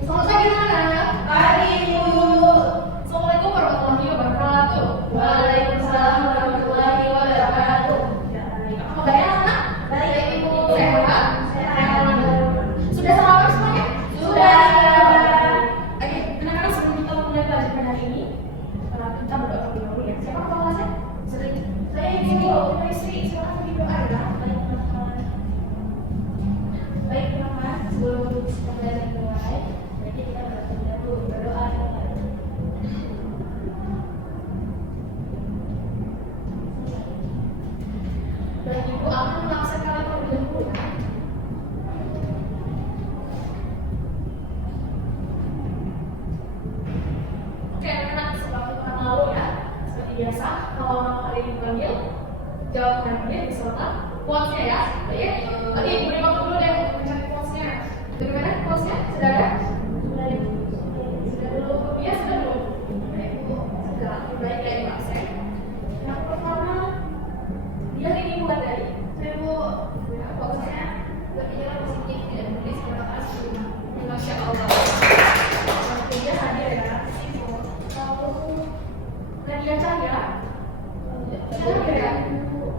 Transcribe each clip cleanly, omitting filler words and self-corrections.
Selamat pagi anak-anak. Pagi Bu. Assalamualaikum warahmatullahi wabarakatuh. Waalaikumsalam warahmatullahi wabarakatuh. Apa kabarnya anak? Baik Ibu. Sehat? Sehat. Sudah sarapan semuanya? Sudah. Oke, anak-anak sebelum kita mulai pelajaran hari ini, kita berdoa terlebih dahulu ya. Siapa kepala kelasnya? Saya Ibu. Istri. Silakan pergi doa ya. Baik teman-teman, sebelum kita belajar mulai, nanti kita berdoa dulu. Dan Ibu akan melaksanakan terlebih dahulu ya. Oke anak-anak, seperti pekan lalu ya, seperti biasa, kalau nama hari ini dipanggil, jawab dengan beserta quotes-nya ya. Baik, oke Ibu beri waktu dulu deh untuk mencari quotes-nya. Bagaimana quotes-nya? Sudah ada? Sudah belum? Iya, sudah belum? Baik Bu, segera baik ya Ibu absen. Yang pertama, dia ini buat dari Bu. Quotes-nya berpikiran positif, tidak menulis berapa sudah. Masya Allah. Dia hadir ya. Lalu Nadia Cahya. Hadir ya?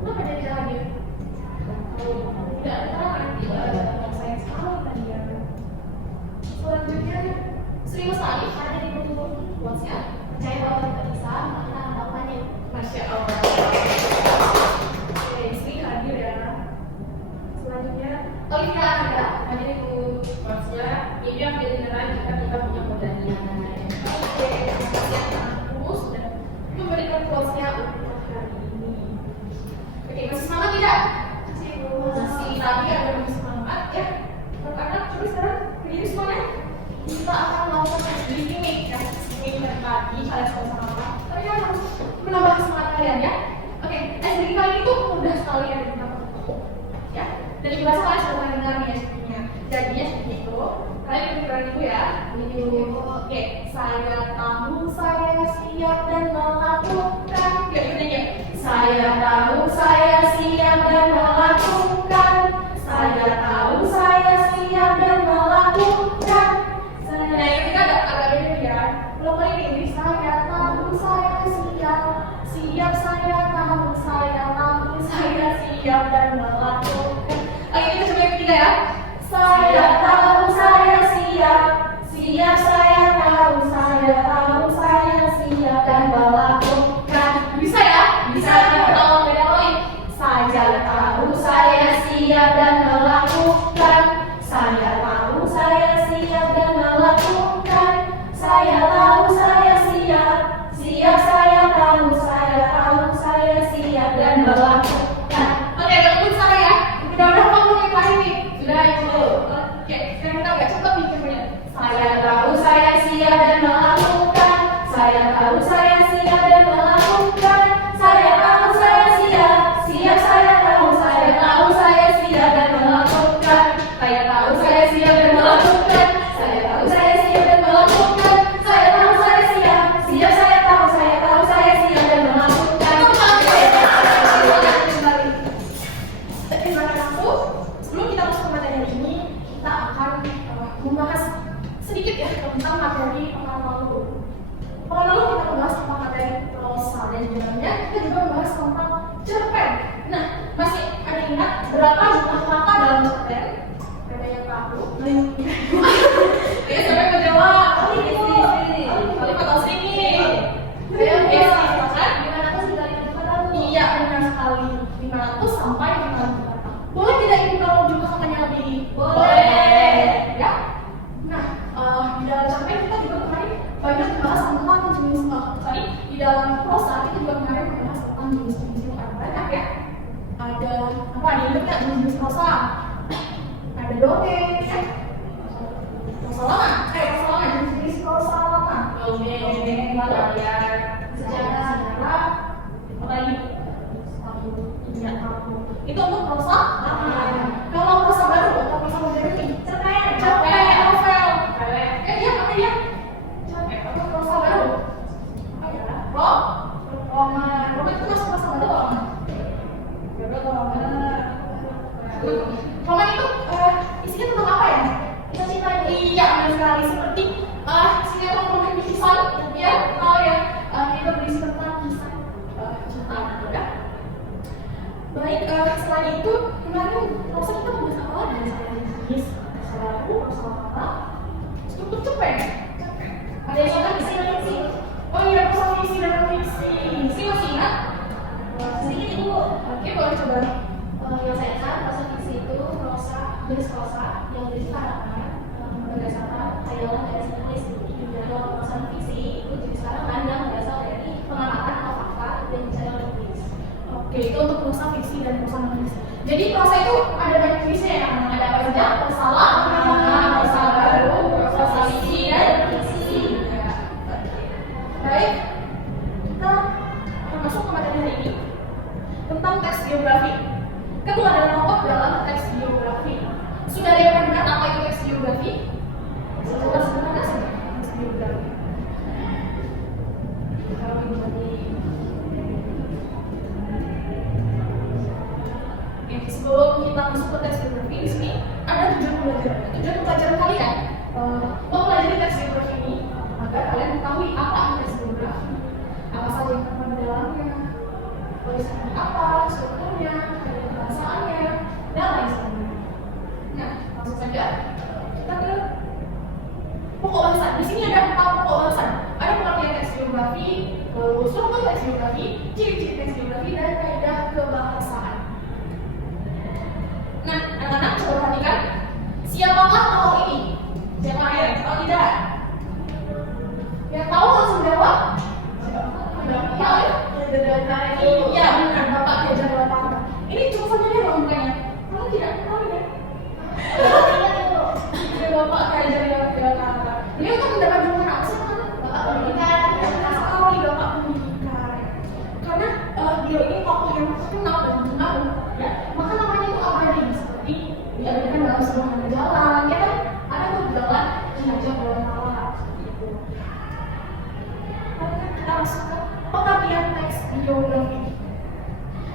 Kenapa dia tidak hadir? Tidak ada yang saya salah tadi ya. Selanjutnya Sri Lestari ada di buku quotes-nya. Percaya bahwa kita bisa melakukan harapannya. Masya Allah. Oke, Sri hadir ya. Selanjutnya Olivia ada di buku quotes-nya. Ini yang jadi beneran jika kita punya modal niatan. Oke, yang aku sudah memberikan quotes-nya untuk hari ini. Oke, masih semangat tidak? Masih tadi ada lebih semangat ya. Anak-anak coba sekarang berdiri semuanya. Kita akan melakukan briefing ya. Briefing dari tadi kalian sama-sama. Tapi kalian harus menambah semangat kalian ya. Oke, briefing kali itu mudah sekali ya di tempat ya. Dan juga kalian sudah pernah dengar nih SPP-nya. Jadinya seperti itu. Kalian berpikiran itu ya. Oke, saya tahu saya siap dan melakukan. Ya udah ya. Saya tahu saya siap dan melakukan. Saya tahu saya siap dan melakukan. Nah ini kita agak beda ya. Belum ini saya tahu saya siap. Siap saya tahu saya siap dan melakukan. Oke kita coba yang ketiga ya. Saya tahu saya siap. Siap saya tahu saya siap dan melakukan. Bisa ya? Bisa kita tolong beda lagi. Saya tahu saya siap dan melakukan. Saya tahu saya siap dan melakukan. Saya tahu saya siap. Siap saya tahu saya siap dan melakukan. Oke, gabung sama ya. Mudah-mudahan kamu yang lain nih. Sudah Ibu. Oke, sekarang kita agak cepat nih kemudian. Saya tahu saya siap dan melakukan. Saya tahu saya siap dan melakukan. Saya tahu saya siap. Siap saya tahu saya siap dan melakukan. Saya tahu saya siap dan melakukan. Saya tahu saya siap dan melakukan. Saya tahu saya siap. Siap saya tahu saya siap dan melakukan. Aku sebelum kita masuk ke materi hari ini, kita akan membahas sedikit ya tentang materi pekan lalu. Pekan lalu kita membahas tentang materi prosa dan dalamnya kita juga membahas tentang cerpen. Nah, masih ada ingat berapa jumlah kata dalam cerpen? Banyak tahu. Ya, siapa yang menjawab? Kali kata sini. Ayo, silakan. 500 hingga 500. Iya, benar sekali. 500 sampai 500 kata. Boleh tidak Ibu kalau jumlah katanya lebih? Boleh. Ya. Nah, di dalam cerpen kita juga kemarin banyak membahas tentang jenis tadi di dalam prosa kita juga kemarin membahas tentang jenis-jenis yang ada banyak ya. Ada apa? Ada kan jenis prosa. Ada dongeng, prosa lama. Prosa lama jenis prosa lama. Dongeng, layar, sejarah, apa lagi? Itu untuk prosa lama. Kalau prosa baru atau prosa modern ini cerpen, novel. Iya apa ya? Atau prosa baru? Apa ya? Roman itu masuk prosa baru roman. Roman itu isinya tentang apa ya? Kita cerita. Iya benar sekali seperti Baik, selain itu kemarin Rosa kita membahas apa lagi? Masalah bisnis, masalah lagu, masalah apa? Cukup capek. Ada yang ingat visi? Oh iya, masalah visi dan visi. Visi masih ingat? Sedikit Ibu. Oke, boleh coba. Yang saya ingat bahasa fiksi itu jenis prosa yang berisi karangan berdasarkan khayalan dari penulis. Kalau prosa fiksi itu jenis karangan yang berasal dari pengamatan atau fakta dan bicara oleh penulis. Oke, itu untuk prosa fiksi dan prosa non fiksi. Jadi prosa itu ada banyak jenisnya ya, ada apa saja? Prosa lama, prosa baru, prosa fiksi dan fiksi. Baik, kita akan masuk ke materi hari ini tentang teks biografi. Kan ada kelompok dalam teks biografi. Sudah ada yang pernah dengar apa itu teks biografi? Sebenarnya saja teks biografi. Kalau sebelum kita masuk ke teks biografi, di sini ada tujuan pembelajaran. Tujuan pembelajaran kalian mempelajari teks biografi ini agar kalian mengetahui apa itu teks biografi, apa saja yang terkandung di dalamnya, tulisannya apa, strukturnya, bahasaannya, dan lain sebagainya. Nah, langsung saja kita ke pokok bahasan. Di sini ada 4 pokok bahasan. Ada pengertian teks biografi, struktur teks biografi, ciri-ciri teks biografi, dan kaidah kebahasaan. Nah, anak-anak coba perhatikan, siapakah tokoh ini? Siapa ya? Kalau tidak, yang tahu langsung jawab. Iya, benar, Bapak Diajar Dewantara. Ini cuma saja dia loh mukanya. Kamu tidak tahu ya? Bapak Diajar Dewantara. Ini untuk mendapat julukan apa sih? Bapak Pendidikan. Sekali Bapak Pendidikan. Karena dia ini tokoh yang terkenal dan dikenal, ya. Maka namanya itu abadi, seperti diabadikan dalam sebuah jalan, ya kan? Ada tuh jalan Diajar Dewantara. Gitu. Kita masuk ke pengertian teks biografi.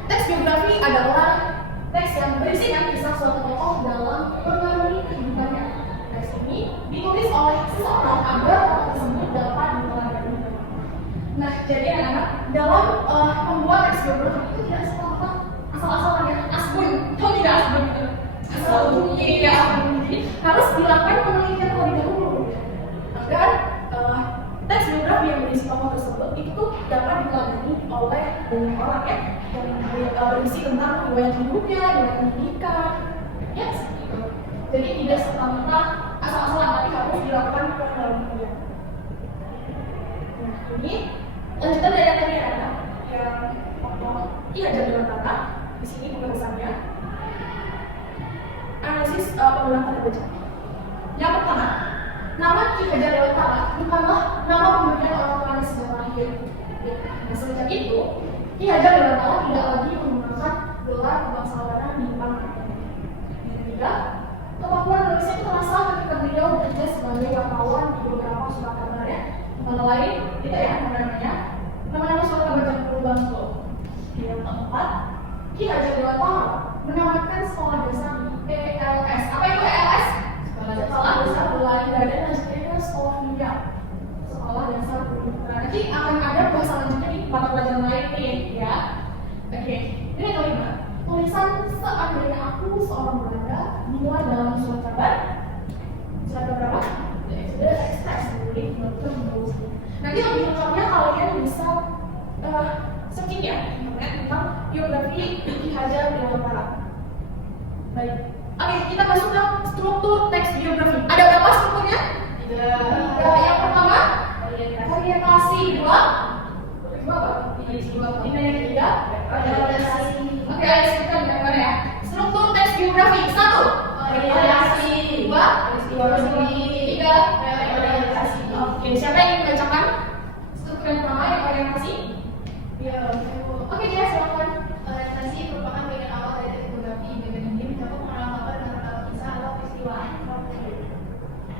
Teks biografi adalah teks yang berisikan kisah suatu tokoh dalam mengalami kehidupannya. Teks ini ditulis oleh seseorang agar tokoh tersebut dapat diteladani. Nah, jadi anak-anak dalam membuat teks biografi itu tidak semata asal-asalan ya, asbun. Tahu tidak asbun itu? Asal bunyi ya. Jadi harus dilakukan penelitian terlebih dahulu agar teks biografi yang berisi tokoh tersebut itu dapat diteladani oleh banyak orang ya, yang berisi tentang riwayat hidupnya, riwayat pendidikan, ya seperti itu. Jadi tidak serta-merta asal-asalan, tapi harus dilakukan penelitian. Nah, ini lanjutan dari yang tadi ada yang Ki Hajar Dewantara. Di sini pembahasannya analisis penggunaan kata baca. Yang pertama, nama Ki Hajar Dewantara bukanlah nama pemberian orang tuanya sejak lahir. Nah, semenjak itu, Ki Hajar Dewantara tidak lagi menggunakan gelar kebangsawanan di depan matanya. Yang ketiga, kemampuan menulisnya itu terasa ketika beliau bekerja sebagai wartawan di beberapa surat kabar ya. Mana lain, kita ya, namanya nama-nama surat kabar yang berubah tuh. Yang keempat, Ki Hajar Dewantara menamatkan sekolah dasar di ELS. Apa itu ELS? Sekolah dasar Belanda dan sebenarnya sekolah hingga sekolah dasar Belanda. Nanti akan ada bahasa lanjutnya di mata pelajaran lain nih ya. Oke, ini yang kelima. Tulisan seandainya aku seorang Belanda dimuat dalam surat kabar. Surat kabar apa? The Express. Nanti lebih lengkapnya kalian bisa searching ya internet tentang biografi Ki Hajar Dewantara. Baik. Oke, kita masuk ke struktur teks biografi. Ada berapa strukturnya? Tiga. Yang pertama, orientasi. Dua apa? Ini yang ketiga, orientasi. Oke, ayo sebutkan gambar ya. Struktur teks biografi. Satu, orientasi. Dua, tiga, orientasi. Oke, siapa yang ingin membacakan struktur yang pertama yang orientasi? Ya, oke dia silakan. Orientasi merupakan bagian awal dari teks biografi. Bagian ini mencakup pengenalan kabar dengan kisah atau peristiwa.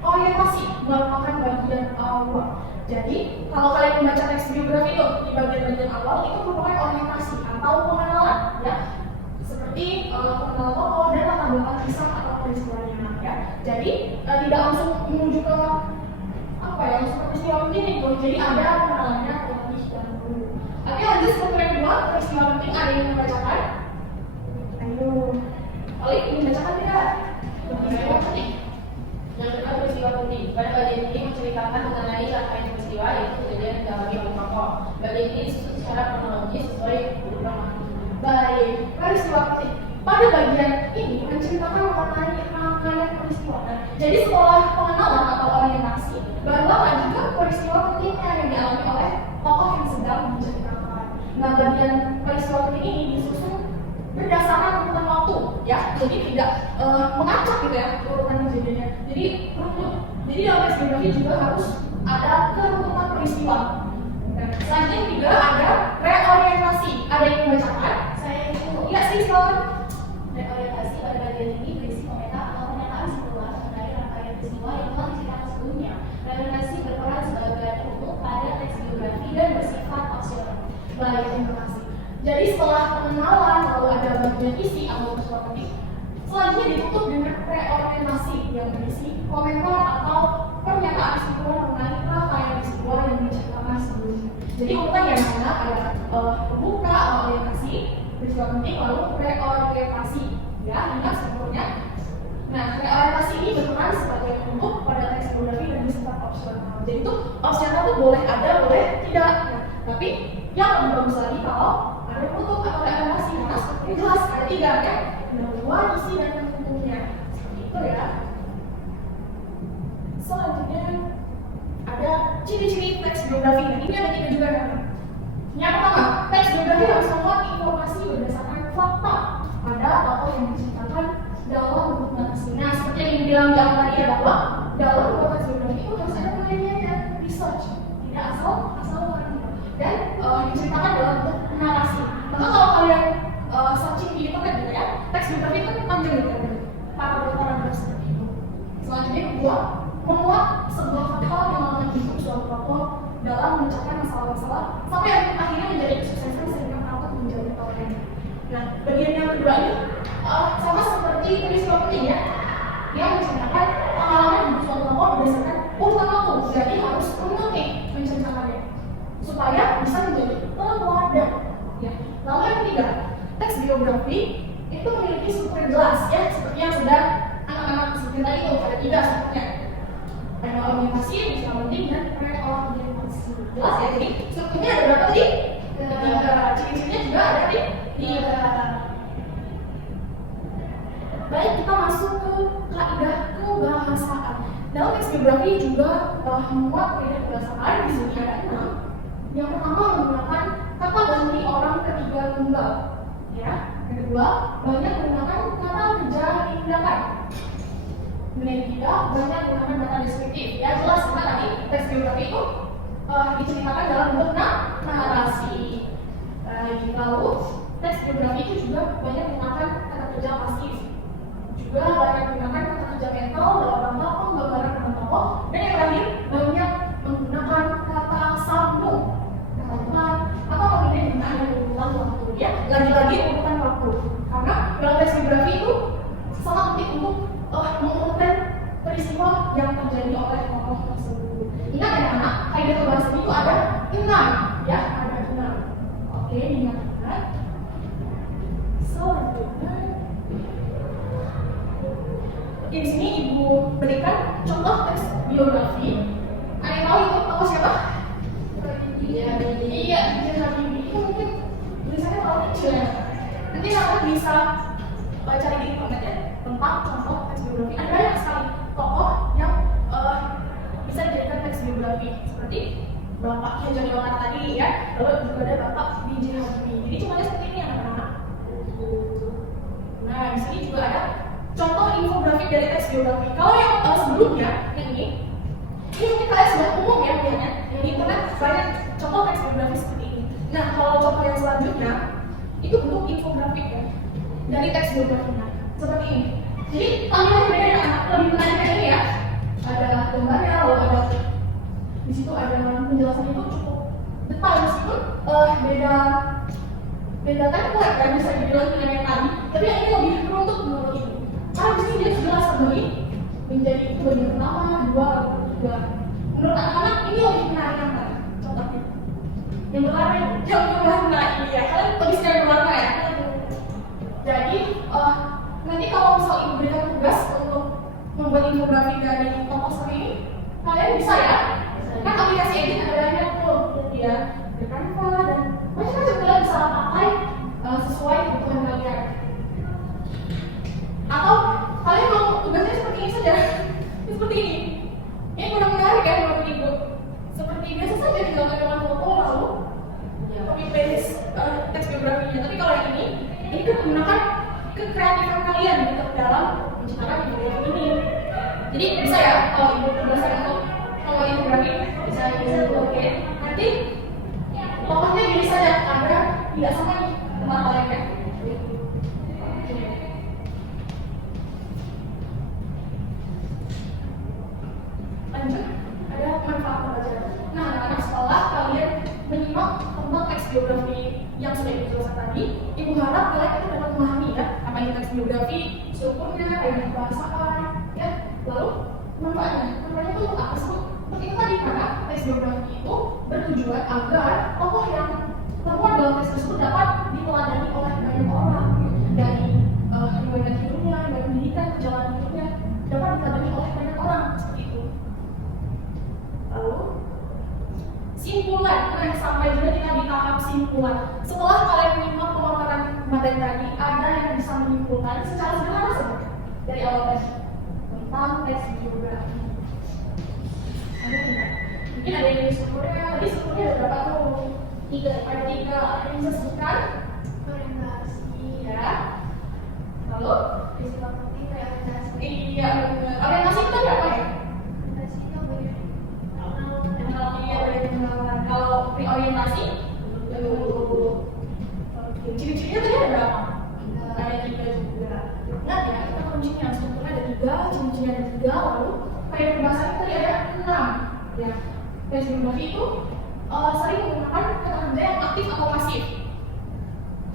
Orientasi merupakan bagian awal. Jadi, kalau kalian membaca teks biografi itu di bagian-bagian awal itu merupakan orientasi atau pengenalan, ya. Seperti pengenalan tokoh dan latar belakang kisah atau peristiwanya, ya. Jadi, tidak langsung menuju ke apa ya, langsung ke peristiwa penting itu. Jadi ada pengenalannya terlebih dahulu. Oke, lanjut struktur yang kedua, peristiwa penting. Ada yang membacakan? Oleh ingin bacakan tidak? Peristiwa penting. Yang kedua peristiwa penting. Pada bagian ini menceritakan mengenai rangkaian peristiwa yaitu kejadian yang dialami oleh tokoh. Bagian ini disusun secara kronologis sesuai urutan waktu. Baik, peristiwa penting. Pada bagian ini menceritakan mengenai rangkaian peristiwa. Jadi setelah pengenalan atau orientasi, barulah juga peristiwa penting yang dialami oleh tokoh yang sedang menceritakan. Nah, bagian peristiwa penting ini disusun berdasarkan urutan waktu, ya. Jadi tidak mengacak gitu ya urutan kejadiannya. Jadi dalam teks biografi juga harus ada kerututan peristiwa. Nah, selanjutnya juga ada reorientasi. Ada yang membacakan? Saya itu Ya, silakan. reorientasi pada bagian ini berisi komentar atau pernyataan simpulan mengenai rangkaian peristiwa yang telah diceritakan sebelumnya. Reorientasi berperan sebagai penutup pada teks biografi dan bersifat opsional. Baik, terima kasih. Jadi setelah pengenalan lalu ada bagian isi atau peristiwa penting, selanjutnya ditutup dengan reorientasi yang berisi komentar atau pernyataan simpulan mengenai rangkaian peristiwa yang diceritakan sebelumnya. Jadi urutan yang mana ada pembuka atau orientasi, peristiwa penting, lalu reorientasi. Ya, ingat sebelumnya. Nah, reorientasi ini berperan sebagai penutup pada teks biografi dan bersifat opsional. Jadi itu opsional itu boleh ada, boleh tidak. Ya. Tapi yang lebih bagus lagi kalau ada penutup atau reorientasi, karena seperti jelas ada tiga kan, pendahuluan, isi dan penutupnya. Seperti itu ya. Selanjutnya ada ciri-ciri teks biografi. Nah, ini ada tiga juga kan. Yang pertama, teks biografi harus memuat informasi berdasarkan fakta pada tokoh yang diceritakan dalam bentuk narasi. Nah, seperti yang dibilang di awal tadi ya, bahwa dalam bentuk teks biografi itu harus ada penelitian dan research, tidak asal orang dan diceritakan dalam bentuk narasi. Maka kalau kalian searching di internet gitu ya, teks biografi itu panjang gitu kan, paragraf seperti itu. Selanjutnya kedua, memuat sebuah fakta yang akan hidup suatu tokoh dalam mencapai masalah-masalah sampai akhirnya menjadi kesuksesan sehingga patut menjadi teladan. Nah, bagian yang kedua ini sama seperti peristiwa penting ya, yang menceritakan pengalaman hidup suatu tokoh berdasarkan urutan waktu. Jadi harus unik menceritakannya supaya bisa menjadi teladan. Ya. Lalu yang ketiga, teks biografi itu memiliki struktur jelas ya, seperti yang sudah anak-anak seperti tadi itu ada tiga strukturnya. Reorientasi, peristiwa penting, dan reorientasi. Jelas ya, jadi strukturnya ada berapa tadi? Tiga. Ciri-cirinya juga ada di tiga. Baik, kita masuk ke kaidah kebahasaan. Dalam teks biografi juga memuat kaidah kebahasaan di sini ada 6. Yang pertama menggunakan kata ganti orang ketiga tunggal. Ya. Yang kedua, banyak menggunakan kata kerja tindakan. Dan yang ketiga, banyak menggunakan data deskriptif. Ya jelas karena tadi teks biografi itu diceritakan dalam bentuk narasi. Lalu teks biografi itu juga banyak menggunakan kata kerja pasif. Juga banyak menggunakan kata kerja mental dalam rangka penggambaran tentang tokoh. Dan yang terakhir, banyak menggunakan kata sambung, atau kemudian digunakan dari urutan waktu. Ya, lagi-lagi urutan waktu. Karena dalam teks biografi itu sangat penting untuk mengurutkan peristiwa yang terjadi oleh tokoh tersebut. Ingat ya anak, kaidah kebahasaan itu ada 6, ya, ada 6. Oke, diingat-ingat. Selanjutnya, di sini ibu berikan contoh teks biografi. Ada yang tahu itu tokoh siapa? Iya, Habibie itu mungkin tulisannya terlalu kecil ya. Nanti kalian bisa cari di internet ya tentang contoh teks biografi. Ada banyak sekali tokoh yang bisa dijadikan teks biografi seperti Bapak Ki Hajar Dewantara tadi ya, lalu juga ada Bapak B.J. Habibie. Jadi contohnya seperti ini anak-anak. Nah, di sini juga ada contoh infografik dari teks biografi. Kalau yang sebelumnya yang ini mungkin kalian sudah umum ya punyanya. Di internet banyak contoh teks biografi seperti ini. Nah, kalau contoh yang selanjutnya itu bentuk infografik ya dari teks biografinya seperti ini. Jadi tampilannya beda ya, lebih menarik kayak ini ya. Ada gambarnya, lalu ada di situ ada penjelasan itu cukup detail meskipun beda template kan bisa dibilang dengan yang tadi. Tapi yang ini lebih menuntut menurut itu. Karena di sini dia jelas terbagi menjadi itu bagian pertama, 2, 3. Menurut anak-anak ini lebih menarik yang tadi. Contohnya yang berwarna, yang berwarna ini ya. Kalian lebih sekali berwarna ya. Jadi biografi dari tokoh sendiri, kalian bisa ya? Kan aplikasi edit ada banyak tuh, ya, ada Canva dan macam-macam, kalian bisa pakai sesuai kebutuhan kalian. Atau kalian mau tugasnya seperti ini saja, seperti ini. Ini kurang menarik ya menurut ibu. Seperti biasa saja dilakukan dengan foto lalu copy paste teks biografinya. Tapi kalau yang ini kan menggunakan kekreatifan kalian gitu dalam menciptakan biografi ini. Jadi bisa ya kalau ibu tugasnya untuk membuat biografi bisa oke. Nanti pokoknya gini saja agar tidak sama nih teman kalian ya. Lanjut, ada manfaat pembelajaran. Nah, anak-anak sekolah kalian menyimak tentang teks biografi yang sudah ibu jelaskan tadi. Ibu harap kalian itu dapat memahami ya apa itu teks biografi, strukturnya, apa yang dibahasakan, ya. Lalu manfaatnya itu untuk apa sih? Untuk itu tadi karena teks biografi itu bertujuan agar tokoh yang termuat dalam teks tersebut dapat diteladani oleh banyak orang dari riwayat hidupnya, dari pendidikan, perjalanan hidupnya dapat diteladani oleh banyak orang seperti itu. Lalu simpulan, nah sampai juga kita di tahap simpulan. Setelah kalian menyimak pemaparan materi tadi, ada yang bisa menyimpulkan secara sederhana saja dari awal tadi tentang teks biografi. Ada tidak? Mungkin ada yang strukturnya, tadi strukturnya ada berapa tuh? Ada tiga. Ada yang bisa sebutkan? Orientasi, ya. Lalu? Prinsip penting orientasi. Iya, orientasi itu tadi apa ya? Kalau preorientasi, ciri-cirinya tadi ada berapa? Ada 3 juga. Ingat ya, kita kuncinya strukturnya ada 3, ciri-cirinya ada 3, lalu kayak pembahasan tadi ada 6. Ya, teks biografi itu sering menggunakan kata kerja yang aktif atau pasif.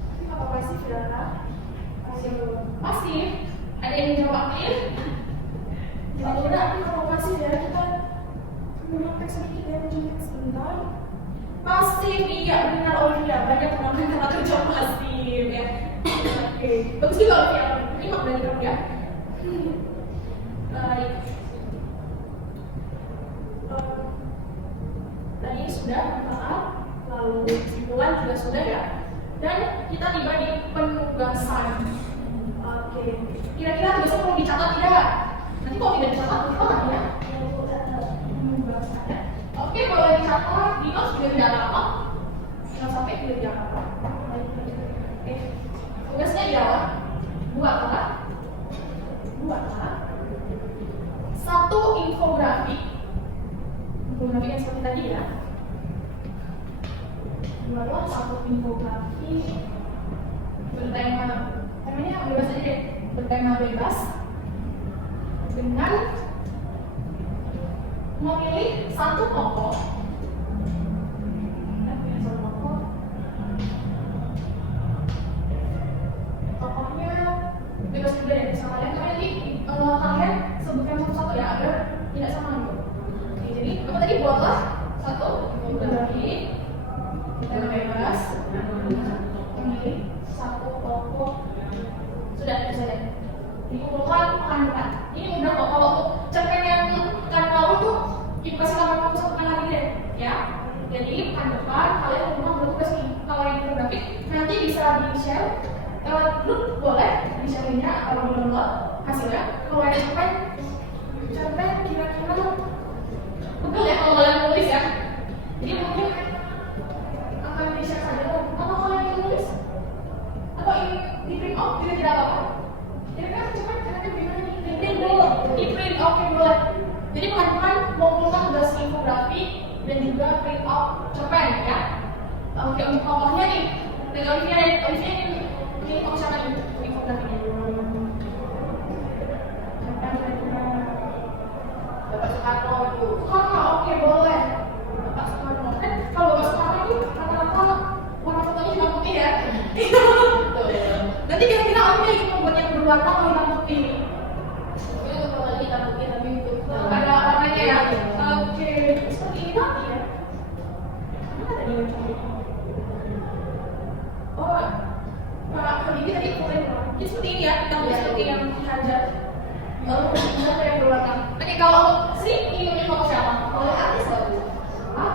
Aktif atau pasif ya? Pasif. Ada yang jawab aktif? Kalau udah aktif atau pasif ya, kita menggunakan sedikit ya, menjadi sebentar. Pasif, iya benar Olivia, banyak menggunakan kata kerja pasif ya. Oke, bagus juga Olivia, ini mak dari kamu ya. Baik. Tadi sudah manfaat, lalu kesimpulan juga sudah ya. Dan kita tiba di penugasan. Oke, kira-kira tugasnya perlu dicatat tidak? Nanti kalau tidak dicatat, apa ya? Oke, boleh dicatat di notes juga tidak apa-apa. Jangan sampai tidak apa-apa. Oke, tugasnya ialah buatlah satu infografi yang seperti tadi ya. Buatlah satu infografi bertema, temanya bebas aja deh, bertema bebas dengan memilih satu tokoh. Tokohnya bebas juga ya, bisa kalian kalian sebutkan satu-satu ya agar tidak sama gitu. Oke, jadi apa tadi buatlah satu biografi tema bebas memilih satu tokoh. Sudah bisa ya. Dikumpulkan pekan depan. Ini mudah kok kalau untuk cerpen yang kan lalu tuh ibu kasih kamar waktu 1 hari deh ya. Jadi pekan depan kalian rumah bertugas nih. Kalau yang grafik nanti bisa di share lewat grup, boleh di share-nya atau di download hasilnya. Kalau ada cerpen kira-kira betul ya kalau kalian nulis ya. Jadi mungkin akan di share saja atau kalau yang nulis atau ini di print off juga tidak apa-apa. Jadi kan cepat caranya gimana nih? Di print dulu. Di print, oke boleh. Jadi teman-teman mengumpulkan tugas infografi dan juga print out cerpen ya. Oke, untuk tokohnya nih dari Olivia ini tokoh siapa nih infografinya? Bapak Soekarno itu. Oke boleh. Bapak Soekarno. Kan kalau Bapak Soekarno itu rata-rata warna fotonya hitam putih ya. Nanti kira-kira Olivia ingin membuat yang berwarna atau hitam putih? Kalau hitam putih tapi untuk ada warnanya ya. Oke, seperti ini nanti ya. Mana tadi yang oh, Pak Habibie tadi fotonya berwarna. Jadi seperti ini ya, kita seperti yang dihajar. Lalu kita yang berwarna.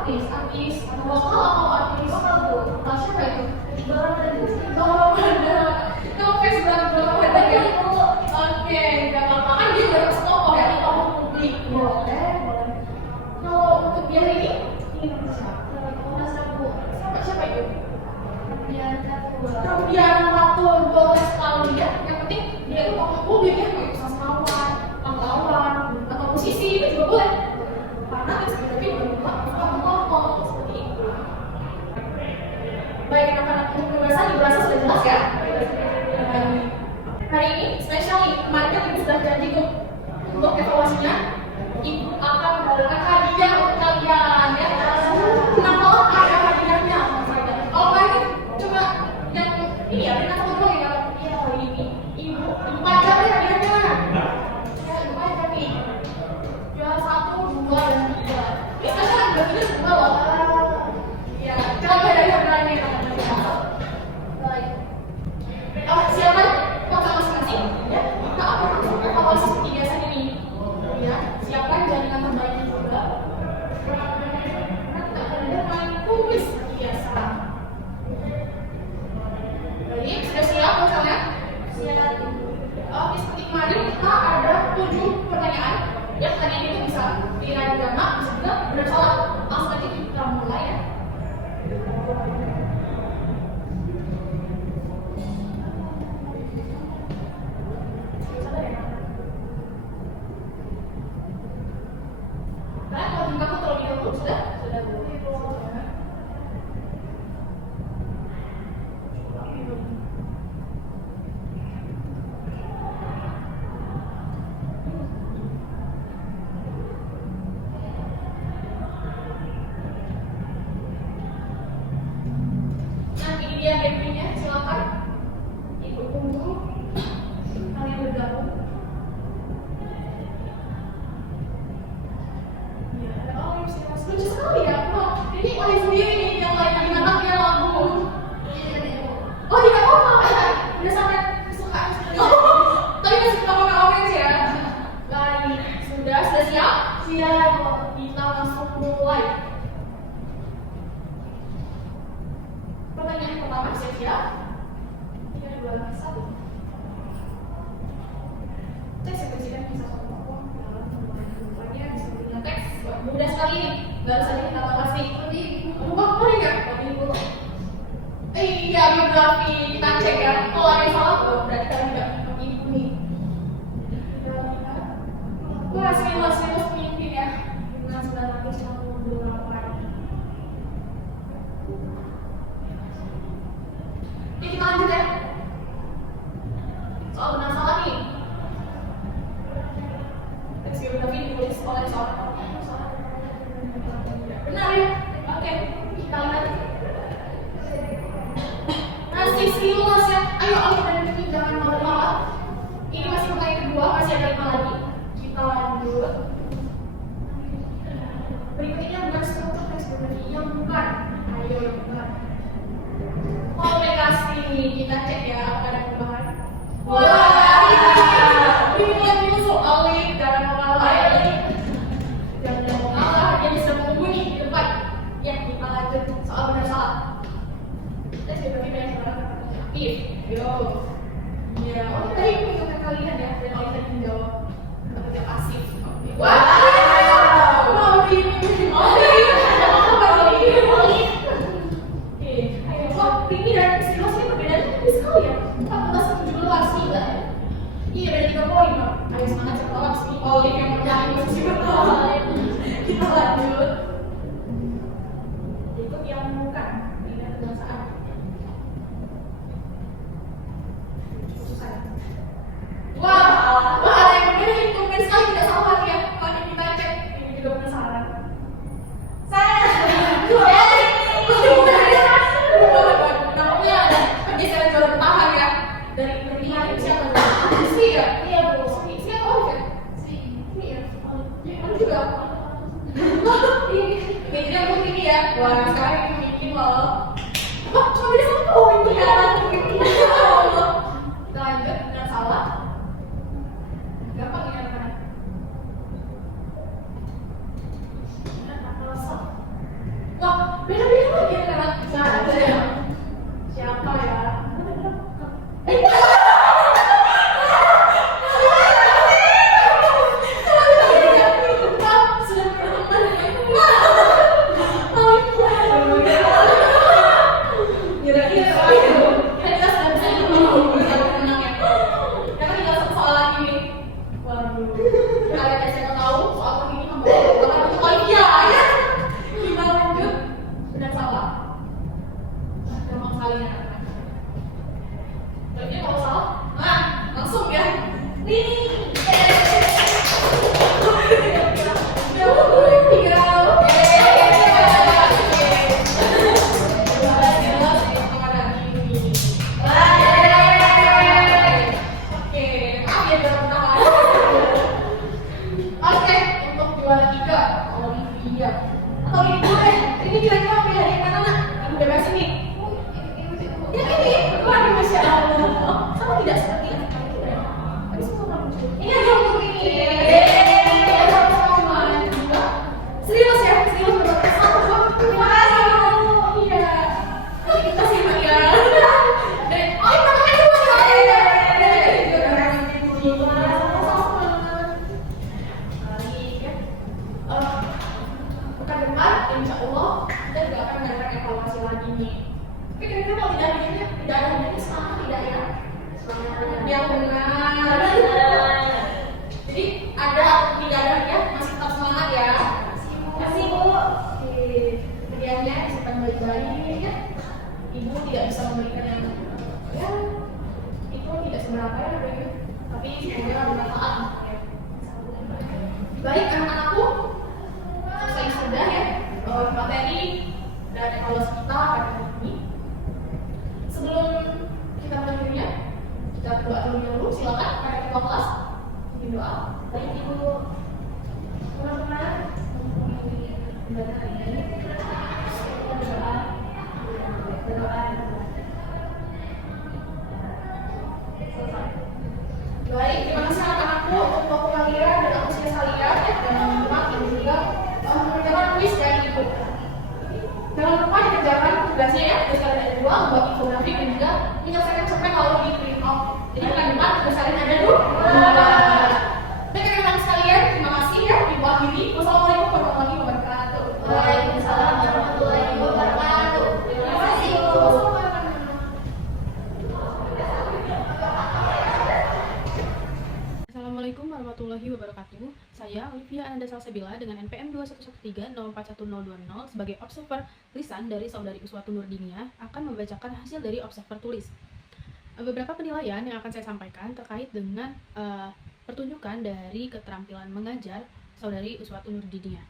artis atau lokal atau artis lokal tuh. Siapa itu? Bawah Kamu face berapa ya? Oke, nggak apa-apa kan dia udah masuk tokoh ya, tokoh publik. Boleh. Kalau untuk dia ini siapa itu? Kemudian waktu boleh sekali ya, yang penting dia itu tokoh publik ya, kayak sastrawan, pahlawan, atau musisi itu juga boleh. Karena tapi tokoh seperti itu. Baik, anak-anak kebebasan dibahas sudah jelas ya. Hari ini spesial nih, kemarin kan ibu sudah janji tuh untuk evaluasinya, ibu akan memberikan hadiah untuk kalian ya. Nah kalau ada hadiahnya, kalau kalian cuma yang ini ya, kita ngobrol ya hari ini, ibu pajak nih hadiahnya, ya ibu pajak nih, jual 1, 2, dan 3. Ini sekarang berarti 2 loh. Ya, coba dari harganya silakan foto masing-masing ya. Kita akan langsung evaluasi seperti biasa ini ya. Siapkan jaringan terbaiknya juga. Nanti kita main kuis seperti biasa. Baik, sudah siap buat kalian? Siap. Oke, seperti kemarin kita ada 7 pertanyaan. Ya, pertanyaan itu bisa diraih jamak, bisa juga bersalah. Langsung aja kita mulai ya. Iya, gamenya silakan. Ibu tunggu. Kalian bergabung. Iya, oh, lucu sekali ya. Ini oleh sendiri nih yang lain anaknya lagu. Oh tidak apa-apa. Udah sampai kesukaan. Tapi masih kamu ya. Baik, sudah siap? Siap. Kita langsung mulai. Pertanyaan pertama, siap? 3, 2, 1. Teks sepertinya bisa satu rupanya bisa punya teks. Mudah sekali nih, nggak usah kita evaluasi. Bukan boleh nggak? Iya, biografi kita cek ya. Kalau ada yang salah, berarti kalian nggak ibu nih. Wah, serius pemimpin ya. Dengan 968. Oke, kita lanjut ya. Soal benar salah nih. Teks biografi ditulis oleh seorang. Benar ya? Oke, kita lihat. Masih silas ya. Ayo dan ini jangan malu-malu. Ini masih pertanyaan kedua, masih ada 5 lagi. Kita lanjut. Berikutnya bukan struktur teks biografi yang bukan. Ayo yang bukan. Komunikasi kita cek ya, apa ada perubahan? Wah, ini soal link jangan mau kalah. Jangan mau kalah, dia bisa menunggu nih di depan. Ya, kita lanjut soal benar salah. Kita coba kita yang sekarang aktif. Yo, ya, oh tadi mengingatkan kalian ya, dan oleh tadi menjawab kerja pasif. Wah, ini dan situasinya perbedaannya tipis sekali ya. 14 ke 17 gila. Iya, ada 3 poin. Ayo semangat sekolah sih. Olive yang menjadi posisi pertama. Kita lanjut. Ikut yang bukan. Ini kebangsaan. Susah. Wah, ada yang berbeda nih. Mungkin sekali tidak sama ya. Kalau kita cek, ini juga penasaran. Saya. Pergeseran juara bertahan ya dari pilihan siapa? Sri ya? Iya betul. Sri apa Olive? Sri ya. Kamu juga. Jadi aku ini ya. Wah sekarang ini bikin loh. Wah cuma beda 1 poin tuh ya. Kita lanjut dengan salah. Gampang ini anak-anak. Iya. Atau ini kira-kira apa ya? Yang mana? Ibu bebasin nih. Ya ini, waduh masya Allah. Sama tidak seperti yang kami kira. Tapi semua orang lucu. Ini ada yang ini. Sama-sama. Serius ya, serius betul. Satu, dua, terima kasih. Iya. Nanti kita simak ya. Dan kita makan semua ya. Pekan depan, insya Allah kita juga akan mengadakan evaluasi lagi nih. Tapi kira-kira kalau tidak ada ini selama tidak ya? Yang benar. Jadi ada atau tidak ada ya? Masih tetap semangat ya? Masih Bu. Hadiahnya disimpan baik-baik ya. Ibu tidak bisa memberikan yang ya itu tidak seberapa ya, tapi semoga bermanfaat. Baik anak-anakku, selesai sudah ya materi dan evaluasi kita pada hari ini. Sebelum kita melanjutnya, kita doa terlebih dahulu. Silakan pada ketua kelas bikin doa. Baik Ibu, teman-teman, pada hari ini kita berdoa. Selesai. Baik, terima kasih anak-anakku untuk waktu kalian dan antusias kalian ya, dan teman-teman yang juga mengerjakan kuis dari Ibu. Jangan lupa dikerjakan tugasnya ya, tugas kalian ada dua, membuat infografik dan juga menyelesaikan sampai kalau di print out. Jadi bukan depan, tugas kalian ada dua. Baik rekan-rekan sekalian, terima kasih ya, Ibu akhiri. Wassalamualaikum warahmatullahi wabarakatuh. Waalaikumsalam warahmatullahi wabarakatuh. Terima kasih Bu. Assalamualaikum warahmatullahi wabarakatuh. Saya Olivia Ananda Salsabila dengan NPM 211304120 sebagai observer lisan dari Saudari Uswatun Nurdiniyah akan membacakan hasil dari observer tulis. Beberapa penilaian yang akan saya sampaikan terkait dengan pertunjukan dari keterampilan mengajar Saudari Uswatun Nurdiniyah.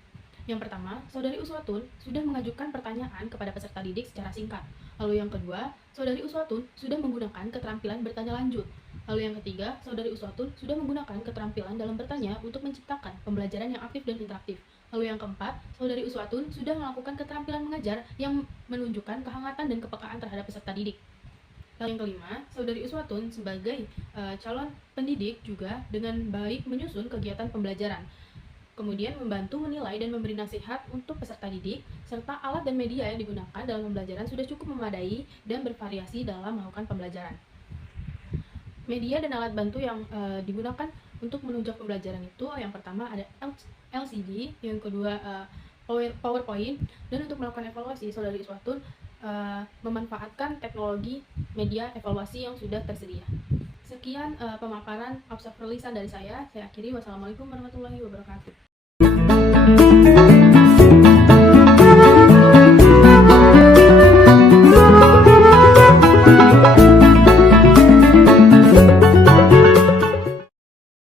Yang pertama, Saudari Uswatun sudah mengajukan pertanyaan kepada peserta didik secara singkat. Lalu yang kedua, Saudari Uswatun sudah menggunakan keterampilan bertanya lanjut. Lalu yang ketiga, Saudari Uswatun sudah menggunakan keterampilan dalam bertanya untuk menciptakan pembelajaran yang aktif dan interaktif. Lalu yang keempat, Saudari Uswatun sudah melakukan keterampilan mengajar yang menunjukkan kehangatan dan kepekaan terhadap peserta didik. Lalu yang kelima, Saudari Uswatun sebagai calon pendidik juga dengan baik menyusun kegiatan pembelajaran. Kemudian membantu menilai dan memberi nasihat untuk peserta didik, serta alat dan media yang digunakan dalam pembelajaran sudah cukup memadai dan bervariasi dalam melakukan pembelajaran. Media dan alat bantu yang digunakan untuk menunjang pembelajaran itu, yang pertama ada LCD, yang kedua PowerPoint, dan untuk melakukan evaluasi, Saudari Uswatun memanfaatkan teknologi media evaluasi yang sudah tersedia. Sekian pemaparan observer lisan dari saya akhiri. Wassalamualaikum warahmatullahi wabarakatuh.